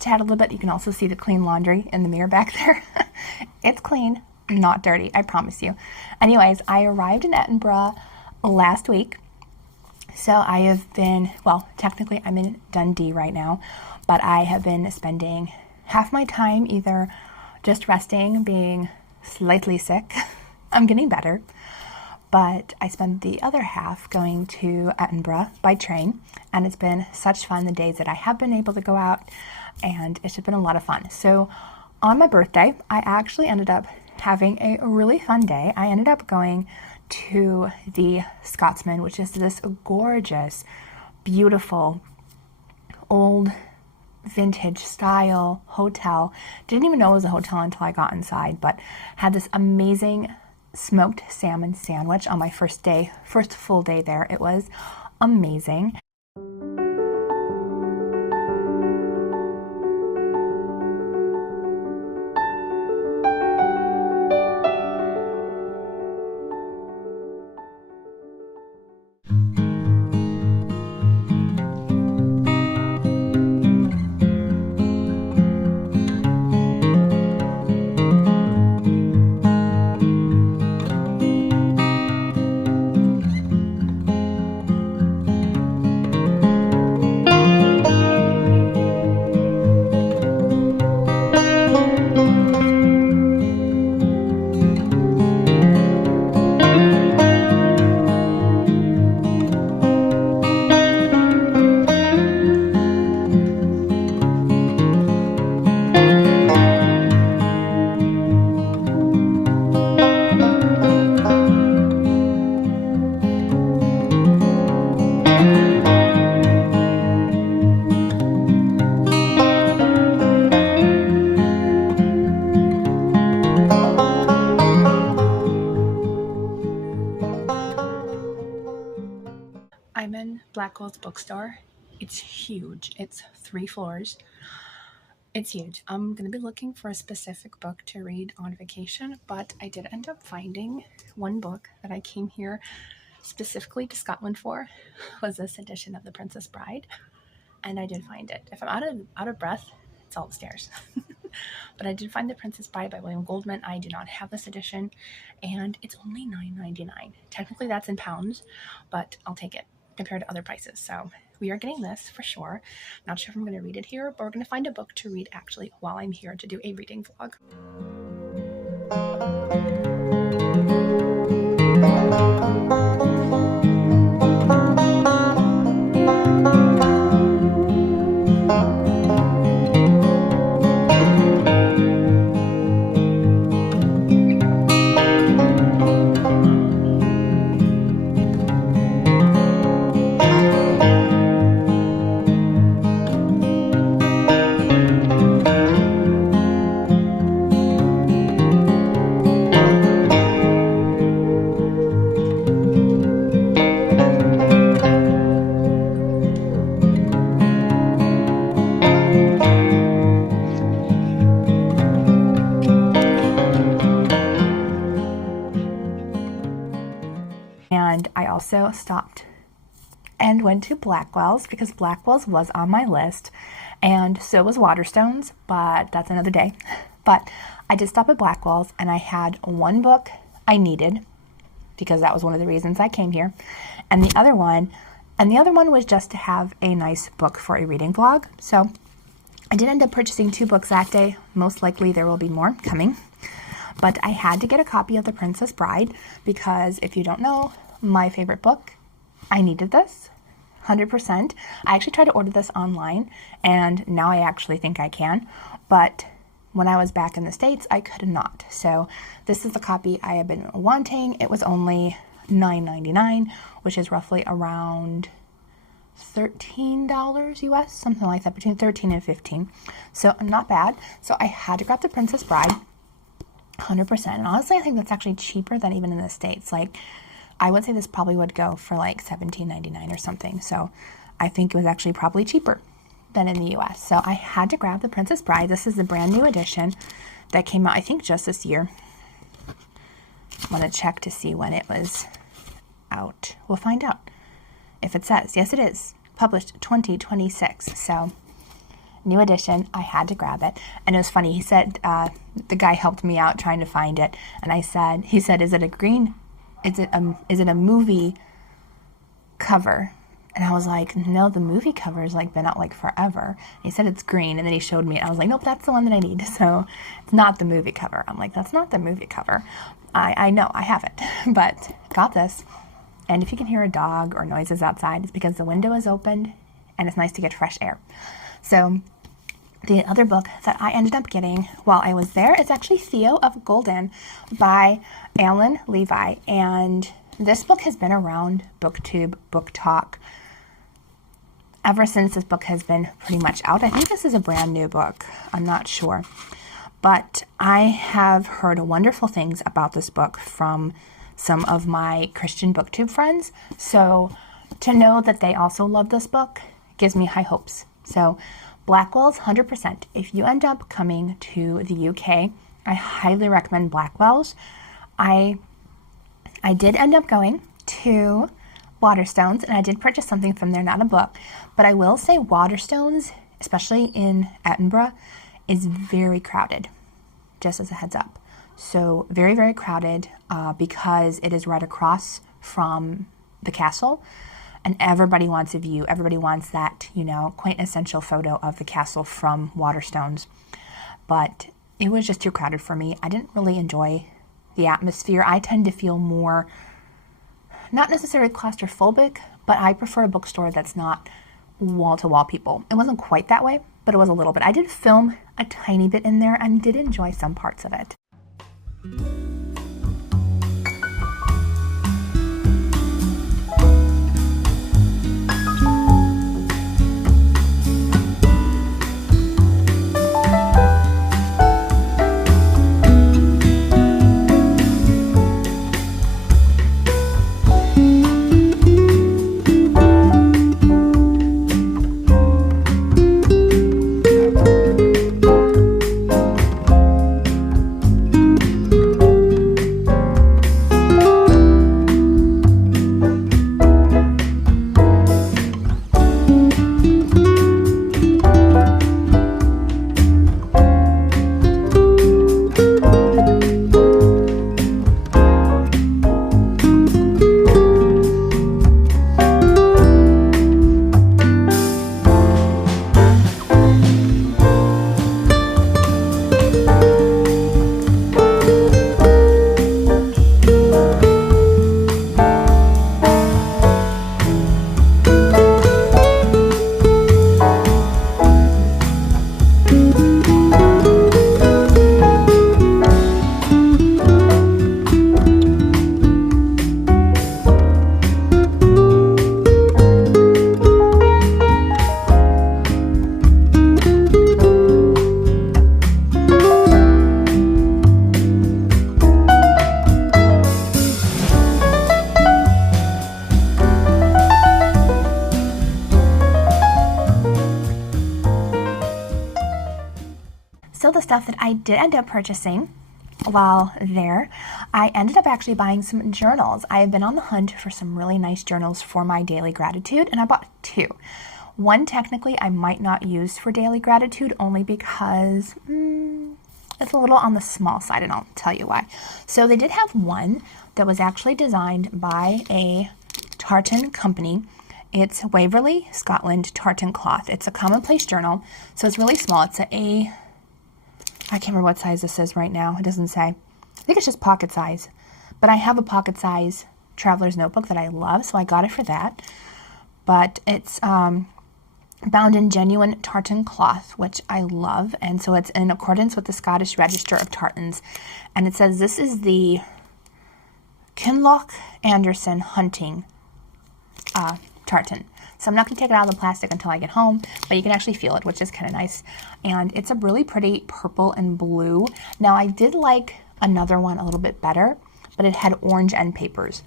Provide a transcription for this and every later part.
chat a little bit. You can also see the clean laundry in the mirror back there. It's clean, not dirty, I promise you. Anyways, I arrived in Edinburgh last week. So I have been, well, technically I'm in Dundee right now, but I have been spending half my time either just resting, being slightly sick. I'm getting better. But I spend the other half going to Edinburgh by train, and it's been such fun the days that I have been able to go out, and it's just been a lot of fun. So on my birthday, I actually ended up having a really fun day. I ended up going to the Scotsman, which is this gorgeous, beautiful, old vintage style hotel. Didn't even know it was a hotel until I got inside, but had this amazing smoked salmon sandwich on my first full day there. It was amazing. I'm in Blackwell's bookstore. It's huge. It's 3 floors. It's huge. I'm going to be looking for a specific book to read on vacation, but I did end up finding one book that I came here specifically to Scotland for. Was this edition of The Princess Bride, and I did find it. If I'm out of breath, it's all upstairs. But I did find The Princess Bride by William Goldman. I do not have this edition, and it's only $9.99. Technically that's in pounds, but I'll take it compared to other prices. So we are getting this for sure. Not sure if I'm going to read it here, but we're going to find a book to read actually while I'm here to do a reading vlog. And I also stopped and went to Blackwell's because Blackwell's was on my list, and so was Waterstones, but that's another day. But I did stop at Blackwell's, and I had one book I needed because that was one of the reasons I came here, and the other one was just to have a nice book for a reading vlog. So I did end up purchasing 2 books that day. Most likely there will be more coming. But I had to get a copy of The Princess Bride because if you don't know, my favorite book, I needed this, 100%. I actually tried to order this online, and now I actually think I can. But when I was back in the States, I could not. So this is the copy I have been wanting. It was only $9.99, which is roughly around $13 US, something like that, between 13 and 15. So not bad. So I had to grab The Princess Bride. 100%. And honestly, I think that's actually cheaper than even in the States. Like, I would say this probably would go for like $17.99 or something. So I think it was actually probably cheaper than in the US. So I had to grab The Princess Bride. This is the brand new edition that came out, I think, just this year. I'm going to check to see when it was out. We'll find out if it says. Yes, it is. Published 2026. So new edition. I had to grab it. And it was funny. He said, the guy helped me out trying to find it. And he said, is it a green? Is it a movie cover? And I was like, no, the movie cover has like been out like forever. And he said it's green, and then he showed me it. I was like, nope, that's the one that I need. So it's not the movie cover. I'm like, that's not the movie cover. I know, I have it, but got this. And if you can hear a dog or noises outside, it's because the window is opened and it's nice to get fresh air. So the other book that I ended up getting while I was there is actually Theo of Golden by Alan Levi. And this book has been around BookTube, BookTok, ever since this book has been pretty much out. I think this is a brand new book. I'm not sure. But I have heard wonderful things about this book from some of my Christian BookTube friends. So to know that they also love this book gives me high hopes. So Blackwell's 100%. If you end up coming to the UK, I highly recommend Blackwell's. I did end up going to Waterstones, and I did purchase something from there, not a book, but I will say Waterstones, especially in Edinburgh, is very crowded, just as a heads up. So very, very crowded because it is right across from the castle, and everybody wants a view. Everybody wants that, quintessential photo of the castle from Waterstones. But it was just too crowded for me. I didn't really enjoy the atmosphere. I tend to feel more, not necessarily claustrophobic, but I prefer a bookstore that's not wall-to-wall people. It wasn't quite that way, but it was a little bit. I did film a tiny bit in there and did enjoy some parts of it. So the stuff that I did end up purchasing while there, I ended up actually buying some journals. I have been on the hunt for some really nice journals for my daily gratitude, and I bought two. One technically I might not use for daily gratitude only because it's a little on the small side, and I'll tell you why. So they did have one that was actually designed by a tartan company. It's Waverley, Scotland tartan cloth. It's a commonplace journal, so it's really small. It's I can't remember what size this is right now. It doesn't say. I think it's just pocket size. But I have a pocket size traveler's notebook that I love, so I got it for that. But it's bound in genuine tartan cloth, which I love. And so it's in accordance with the Scottish Register of Tartans. And it says this is the Kinloch Anderson hunting tartan. So I'm not going to take it out of the plastic until I get home, but you can actually feel it, which is kind of nice. And it's a really pretty purple and blue. Now, I did like another one a little bit better, but it had orange end papers.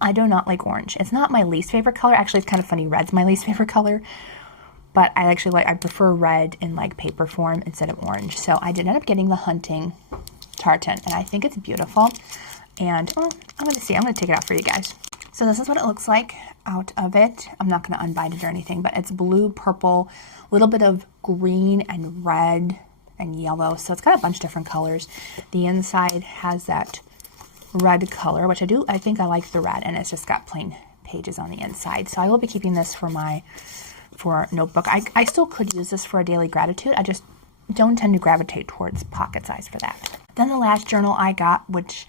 I do not like orange. It's not my least favorite color. Actually, it's kind of funny. Red's my least favorite color, but I prefer red in like paper form instead of orange. So I did end up getting the hunting tartan, and I think it's beautiful. And I'm going to take it out for you guys. So this is what it looks like out of it. I'm not going to unbind it or anything, but it's blue, purple, a little bit of green and red and yellow. So it's got a bunch of different colors. The inside has that red color, which I think I like the red, and it's just got plain pages on the inside. So I will be keeping this for notebook. I still could use this for a daily gratitude. I just don't tend to gravitate towards pocket size for that. Then the last journal I got, which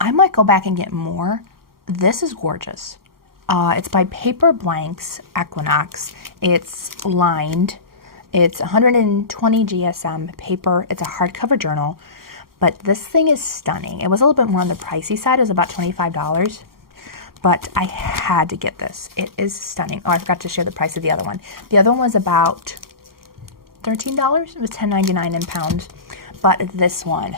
I might go back and get more. This is gorgeous. It's by Paper Blanks Equinox. It's lined. It's 120 GSM paper. It's a hardcover journal, but this thing is stunning. It was a little bit more on the pricey side. It was about $25, but I had to get this. It is stunning. Oh, I forgot to share the price of the other one. The other one was about $13. It was $10.99 in pounds, but this one,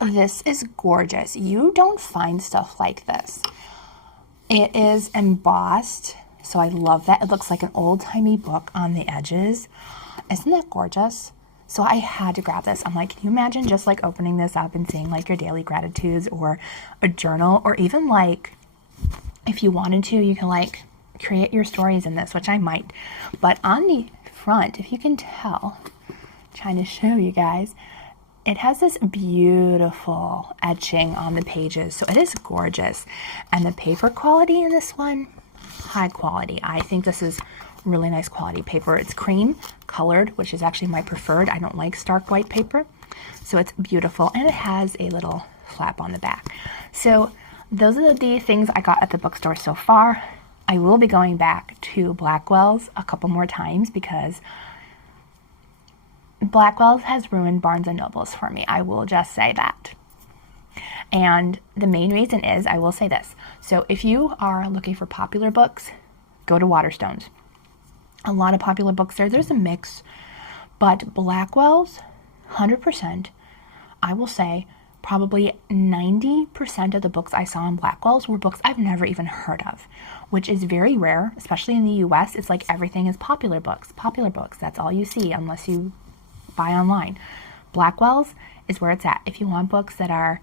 this is gorgeous. You don't find stuff like this. It is embossed, so I love that. It looks like an old-timey book on the edges. Isn't that gorgeous? So I had to grab this. I'm like, can you imagine just like opening this up and seeing like your daily gratitudes or a journal, or even like if you wanted to, you can like create your stories in this, which I might. But on the front, if you can tell, I'm trying to show you guys, it has this beautiful etching on the pages. So it is gorgeous. And the paper quality in this one, high quality. I think this is really nice quality paper. It's cream colored, which is actually my preferred. I don't like stark white paper. So it's beautiful. And it has a little flap on the back. So those are the things I got at the bookstore so far. I will be going back to Blackwell's a couple more times because Blackwell's has ruined Barnes & Noble's for me. I will just say that. And the main reason is, I will say this. So if you are looking for popular books, go to Waterstones. A lot of popular books there. There's a mix. But Blackwell's, 100%, I will say, probably 90% of the books I saw in Blackwell's were books I've never even heard of, which is very rare, especially in the US. It's like everything is popular books. Popular books, that's all you see unless you buy online. Blackwell's is where it's at. If you want books that are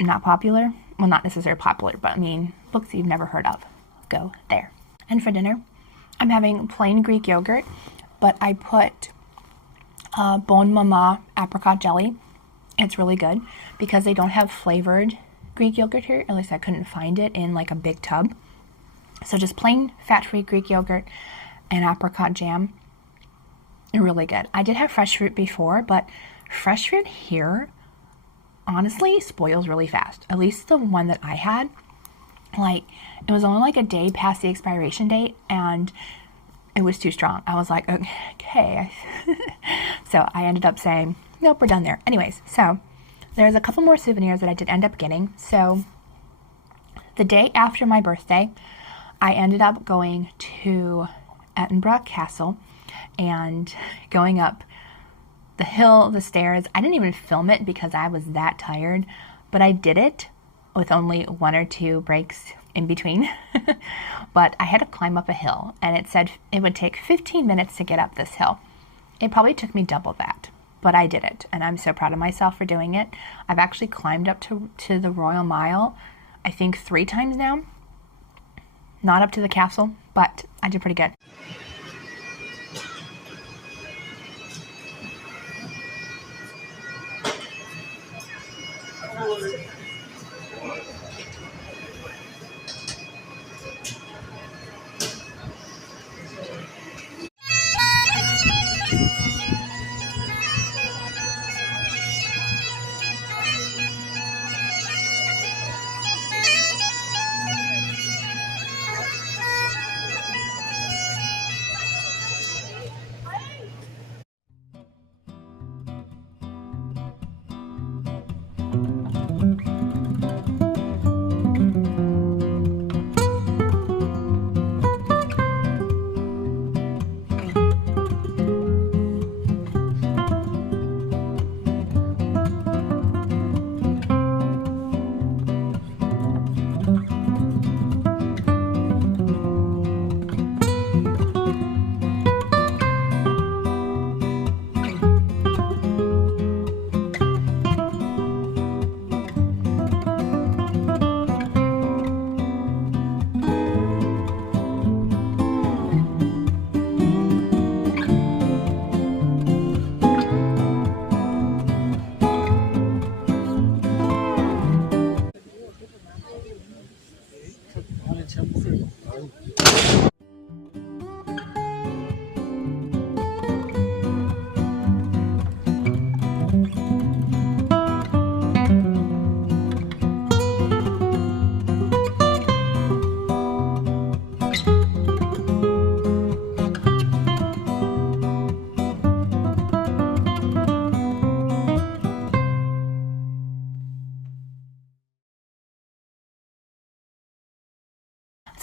not popular, well, not necessarily popular, but I mean books you've never heard of, go there. And for dinner, I'm having plain Greek yogurt, but I put Bon Mama apricot jelly. It's really good because they don't have flavored Greek yogurt here. At least I couldn't find it in like a big tub. So just plain fat-free Greek yogurt and apricot jam. Really good. I did have fresh fruit before, but fresh fruit here honestly spoils really fast. At least the one that I had, like, it was only like a day past the expiration date and it was too strong. I was like, okay. So I ended up saying, nope, we're done there. Anyways, so there's a couple more souvenirs that I did end up getting. So the day after my birthday, I ended up going to Edinburgh Castle and going up the hill, the stairs. I didn't even film it because I was that tired, but I did it with only 1 or 2 breaks in between. But I had to climb up a hill, and it said it would take 15 minutes to get up this hill. It probably took me double that, but I did it, and I'm so proud of myself for doing it. I've actually climbed up to the Royal Mile, I think 3 times now. Not up to the castle, but I did pretty good.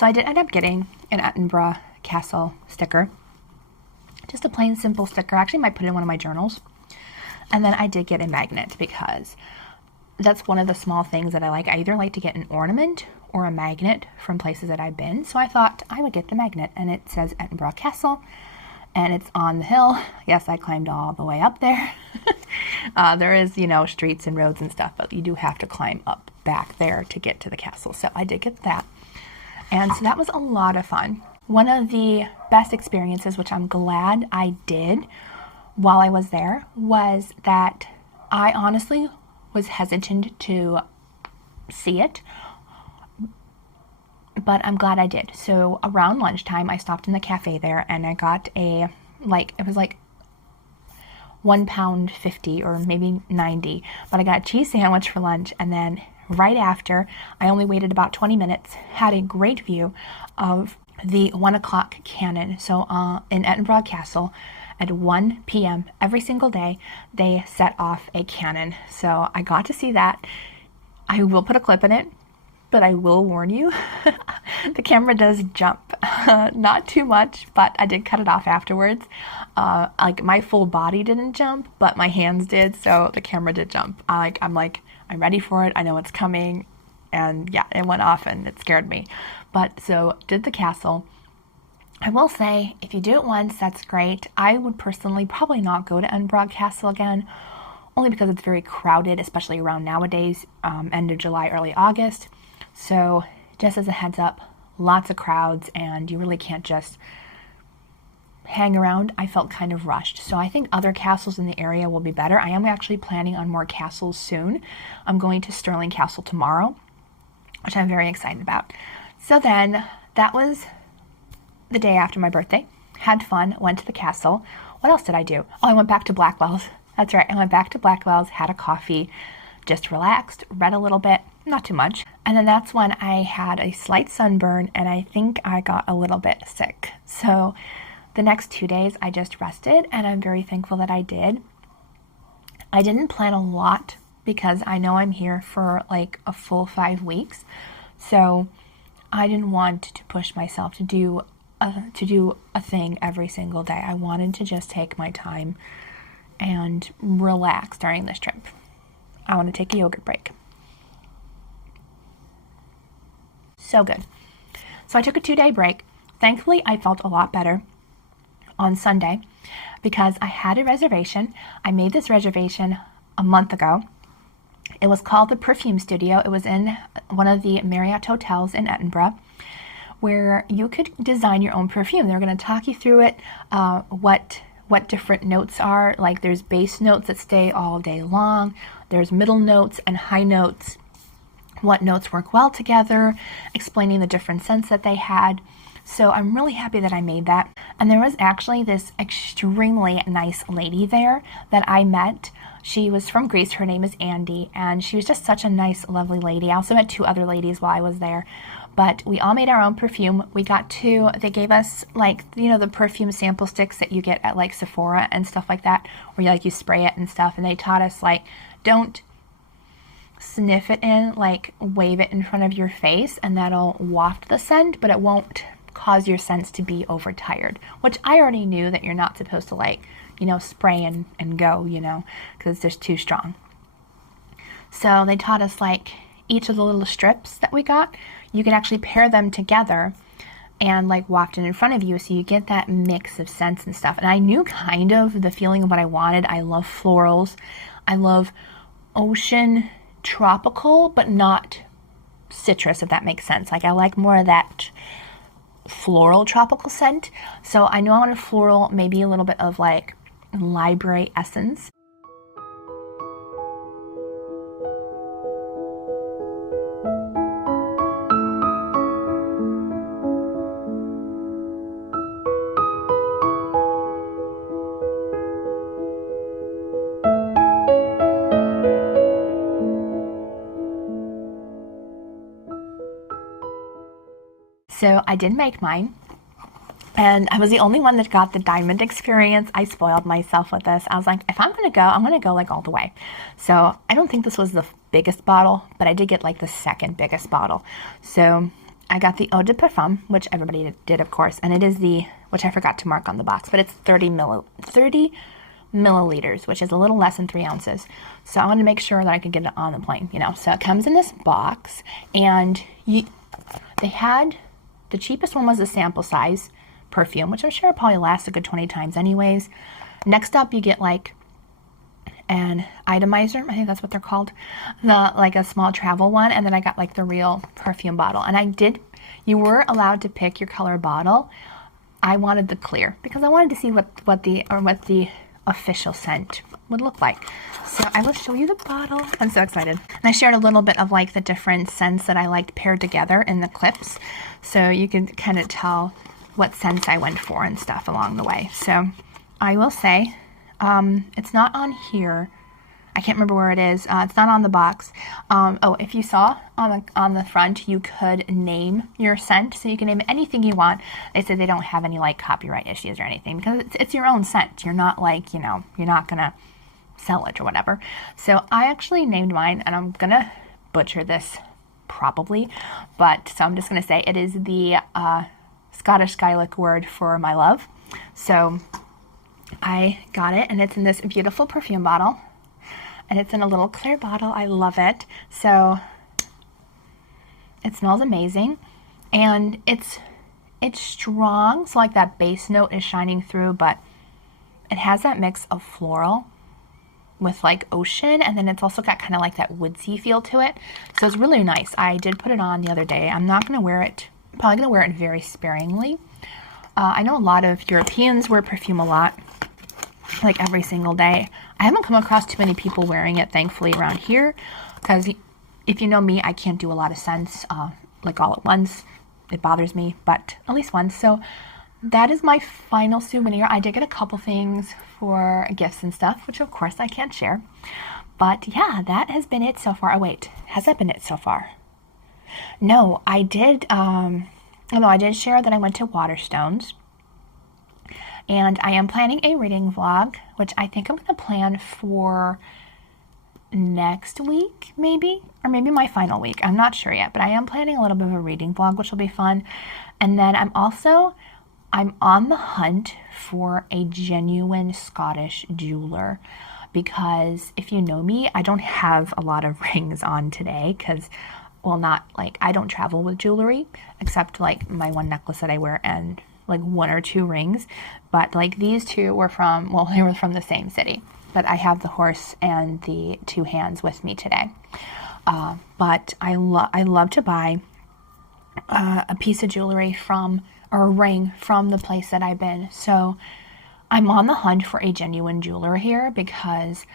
So I did end up getting an Edinburgh Castle sticker. Just a plain simple sticker. I actually might put it in one of my journals. And then I did get a magnet because that's one of the small things that I like. I either like to get an ornament or a magnet from places that I've been. So I thought I would get the magnet, and it says Edinburgh Castle, and it's on the hill. Yes, I climbed all the way up there. There is, you know, streets and roads and stuff, but you do have to climb up back there to get to the castle. So I did get that. And so that was a lot of fun. One of the best experiences, which I'm glad I did while I was there, was that I honestly was hesitant to see it, but I'm glad I did. So around lunchtime, I stopped in the cafe there and I got it was like £1.50 or maybe 90, but I got a cheese sandwich for lunch, and then right after, I only waited about 20 minutes, had a great view of the 1 o'clock cannon. So in Edinburgh Castle, at 1 p.m. every single day, they set off a cannon. So I got to see that. I will put a clip in it, but I will warn you, the camera does jump. Not too much, but I did cut it off afterwards. Like my full body didn't jump, but my hands did, so the camera did jump. I'm ready for it. I know it's coming. And yeah, it went off and it scared me. But so did the castle. I will say, if you do it once, that's great. I would personally probably not go to Edinburgh Castle again, only because it's very crowded, especially around nowadays, end of July, early August. So just as a heads up, lots of crowds, and you really can't just hang around. I felt kind of rushed. So I think other castles in the area will be better. I am actually planning on more castles soon. I'm going to Stirling Castle tomorrow, which I'm very excited about. So then that was the day after my birthday. Had fun, went to the castle. What else did I do? Oh, I went back to Blackwell's. That's right. I went back to Blackwell's, had a coffee, just relaxed, read a little bit, not too much. And then that's when I had a slight sunburn, and I think I got a little bit sick. So the next 2 days I just rested, and I'm very thankful that I did. I didn't plan a lot because I know I'm here for like a full 5 weeks. So I didn't want to push myself to do a thing every single day. I wanted to just take my time and relax during this trip. I want to take a yogurt break. So good. So I took a 2-day break. Thankfully, I felt a lot better on Sunday because I had a reservation. I made this reservation a month ago. It was called the Perfume Studio. It was in one of the Marriott hotels in Edinburgh, where you could design your own perfume. They're going to talk you through it, what different notes are. Like there's base notes that stay all day long. There's middle notes and high notes. What notes work well together, explaining the different scents that they had. So I'm really happy that I made that. And there was actually this extremely nice lady there that I met. She was from Greece. Her name is Andy, and she was just such a nice, lovely lady. I also met 2 other ladies while I was there. But we all made our own perfume. They gave us the perfume sample sticks that you get at like Sephora and stuff like that, where you spray it and stuff. And they taught us don't sniff it in, wave it in front of your face, and that'll waft the scent, but it won't cause your scents to be overtired, which I already knew that you're not supposed to spray and go, because it's just too strong. So they taught us each of the little strips that we got, you can actually pair them together and waft it in front of you, so you get that mix of scents and stuff. And I knew kind of the feeling of what I wanted. I love florals. I love ocean tropical, but not citrus, if that makes sense. I like more of that floral tropical scent. So I know I want a floral, maybe a little bit of library essence. So I did make mine, and I was the only one that got the diamond experience. I spoiled myself with this. I was like, if I'm going to go all the way. So I don't think this was the biggest bottle, but I did get the second biggest bottle. So I got the eau de parfum, which everybody did, of course, and it is which I forgot to mark on the box, but it's 30 milliliters, which is a little less than 3 ounces. So I wanted to make sure that I could get it on the plane, So it comes in this box, and they had, the cheapest one was a sample size perfume, which I'm sure probably lasts a good 20 times anyways. Next up, you get like an atomizer, I think that's what they're called, like a small travel one, and then I got like the real perfume bottle. And you were allowed to pick your color bottle. I wanted the clear because I wanted to see what the official scent would look like. So I will show you the bottle. I'm so excited. And I shared a little bit of like the different scents that I liked paired together in the clips, so you can kind of tell what scents I went for and stuff along the way. So I will say, it's not on here. I can't remember where it is. It's not on the box. If you saw on the front, you could name your scent. So you can name anything you want. They said they don't have any like copyright issues or anything because it's your own scent. You're not like, you're not going to sell it or whatever. So I actually named mine, and I'm going to butcher this probably, but so I'm just going to say it is the Scottish Gaelic word for my love. So I got it, and it's in this beautiful perfume bottle, and it's in a little clear bottle. I love it. So it smells amazing, and it's strong, so like that base note is shining through, but it has that mix of floral with like ocean, and then it's also got kind of like that woodsy feel to it. So it's really nice. I did put it on the other day. I'm not going to wear it, probably going to wear it very sparingly. I know a lot of Europeans wear perfume a lot, like every single day. I haven't come across too many people wearing it, thankfully, around here, because if you know me, I can't do a lot of scents like all at once. It bothers me, but at least once. So that is my final souvenir. I did get a couple things for gifts and stuff, which of course I can't share. But yeah, that has been it so far. Oh wait, has that been it so far? No, I did, I did share that I went to Waterstones. And I am planning a reading vlog, which I think I'm going to plan for next week, maybe, or maybe my final week. I'm not sure yet, but I am planning a little bit of a reading vlog, which will be fun. And then I'm on the hunt for a genuine Scottish jeweler, because if you know me, I don't have a lot of rings on today because, well, not like, I don't travel with jewelry except like my one necklace that I wear and like 1 or 2 rings, but like these two were they were from the same city, but I have the horse and the 2 hands with me today. But I love to buy a piece of jewelry or a ring from the place that I've been. So I'm on the hunt for a genuine jeweler here because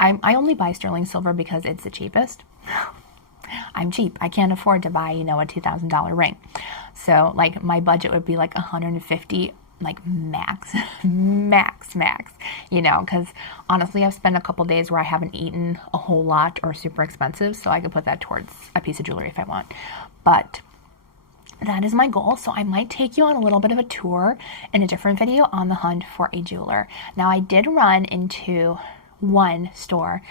I only buy sterling silver because it's the cheapest. I'm cheap. I can't afford to buy, a $2,000 ring. So like my budget would be like $150, like max, because honestly, I've spent a couple days where I haven't eaten a whole lot or super expensive, so I could put that towards a piece of jewelry if I want. But that is my goal. So I might take you on a little bit of a tour in a different video on the hunt for a jeweler. Now I did run into one store.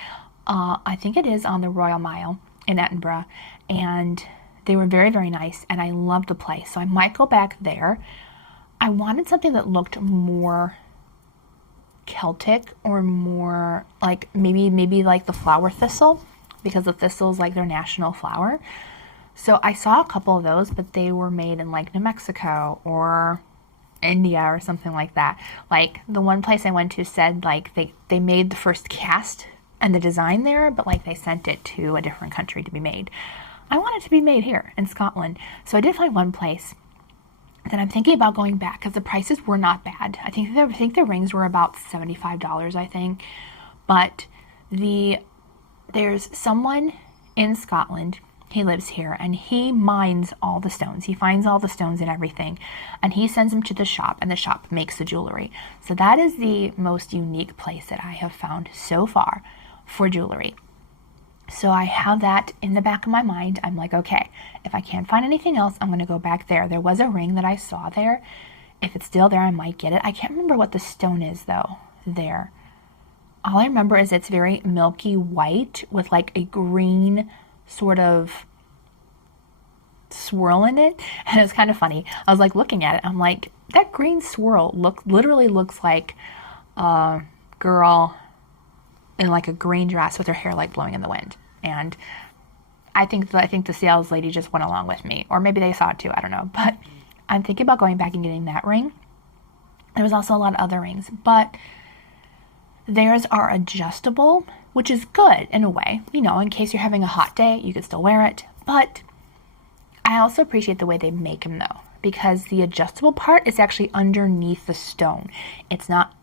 I think it is on the Royal Mile in Edinburgh, and they were very, very nice, and I loved the place. So I might go back there. I wanted something that looked more Celtic or more like maybe like the flower thistle, because the thistle is like their national flower. So I saw a couple of those, but they were made in like New Mexico or India or something like that. Like the one place I went to said like they made the first cast and the design there, but like they sent it to a different country to be made. I want it to be made here in Scotland. So I did find one place that I'm thinking about going back because the prices were not bad. I think the rings were about $75, I think. But there's someone in Scotland, he lives here, and he mines all the stones. He finds all the stones and everything, and he sends them to the shop, and the shop makes the jewelry. So that is the most unique place that I have found so far for jewelry. So I have that in the back of my mind. I'm like, okay, if I can't find anything else, I'm going to go back there. There was a ring that I saw there. If it's still there, I might get it. I can't remember what the stone is, though, there. All I remember is it's very milky white with like a green sort of swirl in it, and it was kind of funny. I was like looking at it, I'm like, that green swirl literally looks like a girl in like a green dress with her hair like blowing in the wind. And I think the sales lady just went along with me, or maybe they saw it too, I don't know. But I'm thinking about going back and getting that ring. There was also a lot of other rings, but theirs are adjustable, which is good in a way. You know, in case you're having a hot day, you could still wear it. But I also appreciate the way they make them though, because the adjustable part is actually underneath the stone. It's not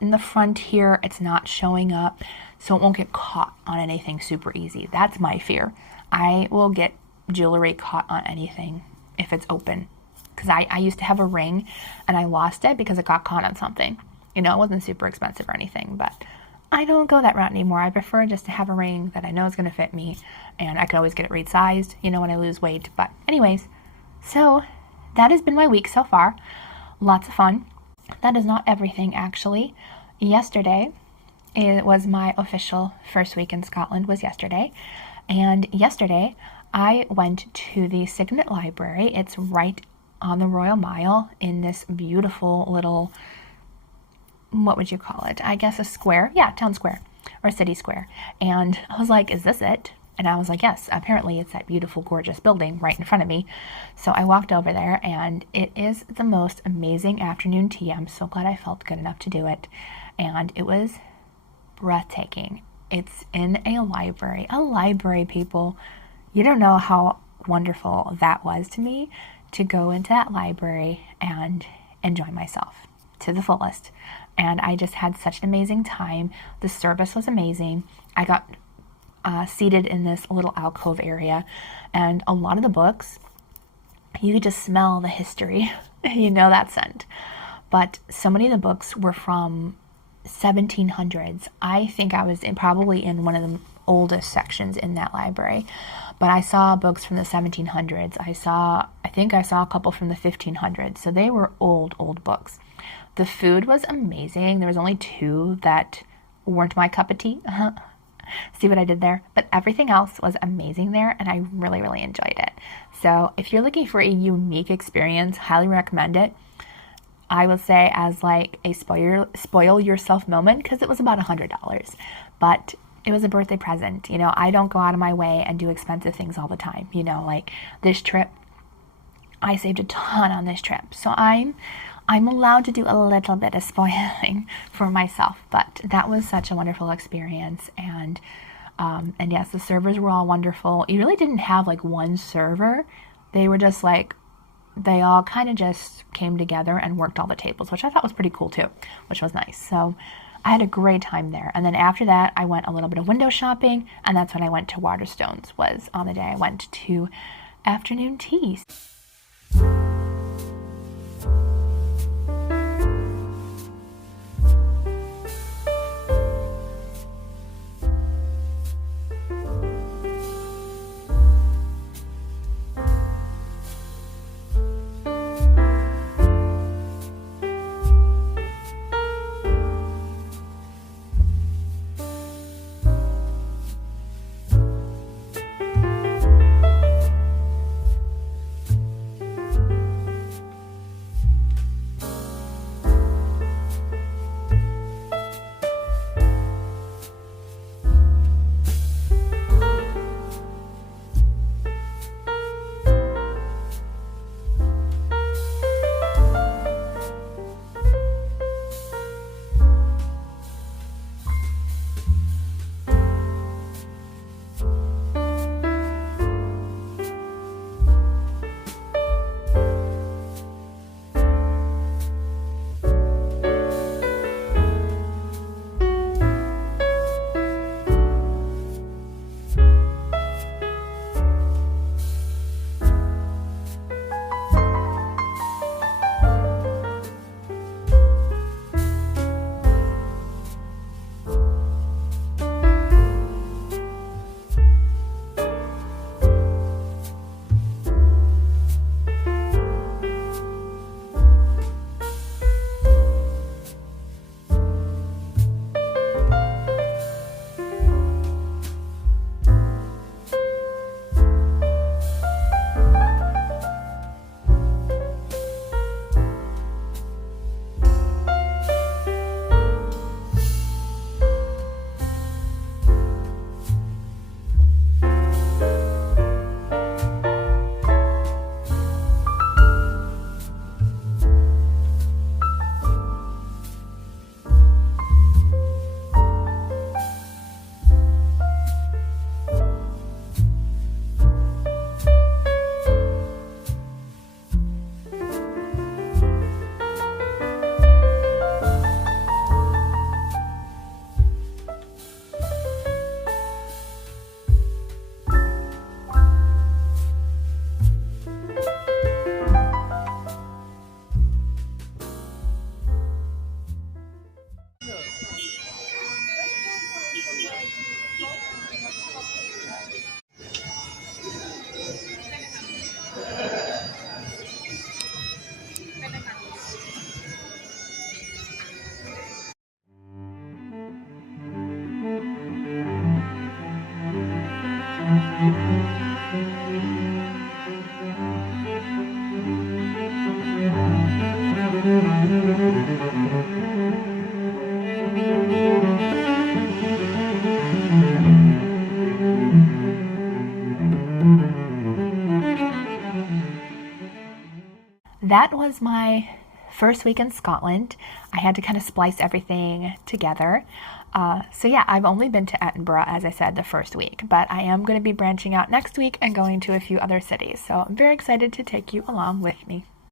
in the front here. It's not showing up, so it won't get caught on anything super easy. That's my fear. I will get jewelry caught on anything if it's open, because I used to have a ring and I lost it because it got caught on something. You know, it wasn't super expensive or anything, but I don't go that route anymore. I prefer just to have a ring that I know is going to fit me, and I could always get it resized, you know, when I lose weight. But anyways, so that has been my week so far. Lots of fun. That is not everything, actually. Yesterday, it was my official first week in Scotland, was yesterday. And yesterday, I went to the Signet Library. It's right on the Royal Mile in this beautiful little, what would you call it? I guess a square. Yeah, town square or city square. And I was like, is this it? And I was like, yes, apparently it's that beautiful, gorgeous building right in front of me. So I walked over there, and it is the most amazing afternoon tea. I'm so glad I felt good enough to do it. And it was breathtaking. It's in a library. A library, people. You don't know how wonderful that was to me, to go into that library and enjoy myself to the fullest. And I just had such an amazing time. The service was amazing. I got seated in this little alcove area, and a lot of the books, you could just smell the history. You know that scent. But so many of the books were from 1700s. I think I was probably in one of the oldest sections in that library, but I saw books from the 1700s. I think I saw a couple from the 1500s. So they were old books. The food was amazing. There was only 2 that weren't my cup of tea. See what I did there? But everything else was amazing there, and I really, really enjoyed it. So if you're looking for a unique experience, highly recommend it. I would say as like a spoil yourself moment, because it was about $100, but it was a birthday present. You know, I don't go out of my way and do expensive things all the time. You know, like this trip, I saved a ton on this trip. So I'm allowed to do a little bit of spoiling for myself, but that was such a wonderful experience. And yes, the servers were all wonderful. You really didn't have like one server. They were just like, they all kind of just came together and worked all the tables, which I thought was pretty cool too, which was nice. So I had a great time there. And then after that, I went a little bit of window shopping, and that's when I went to Waterstones, was on the day I went to afternoon teas. That was my first week in Scotland. I had to kind of splice everything together. So yeah, I've only been to Edinburgh, as I said, the first week, but I am going to be branching out next week and going to a few other cities. So I'm very excited to take you along with me.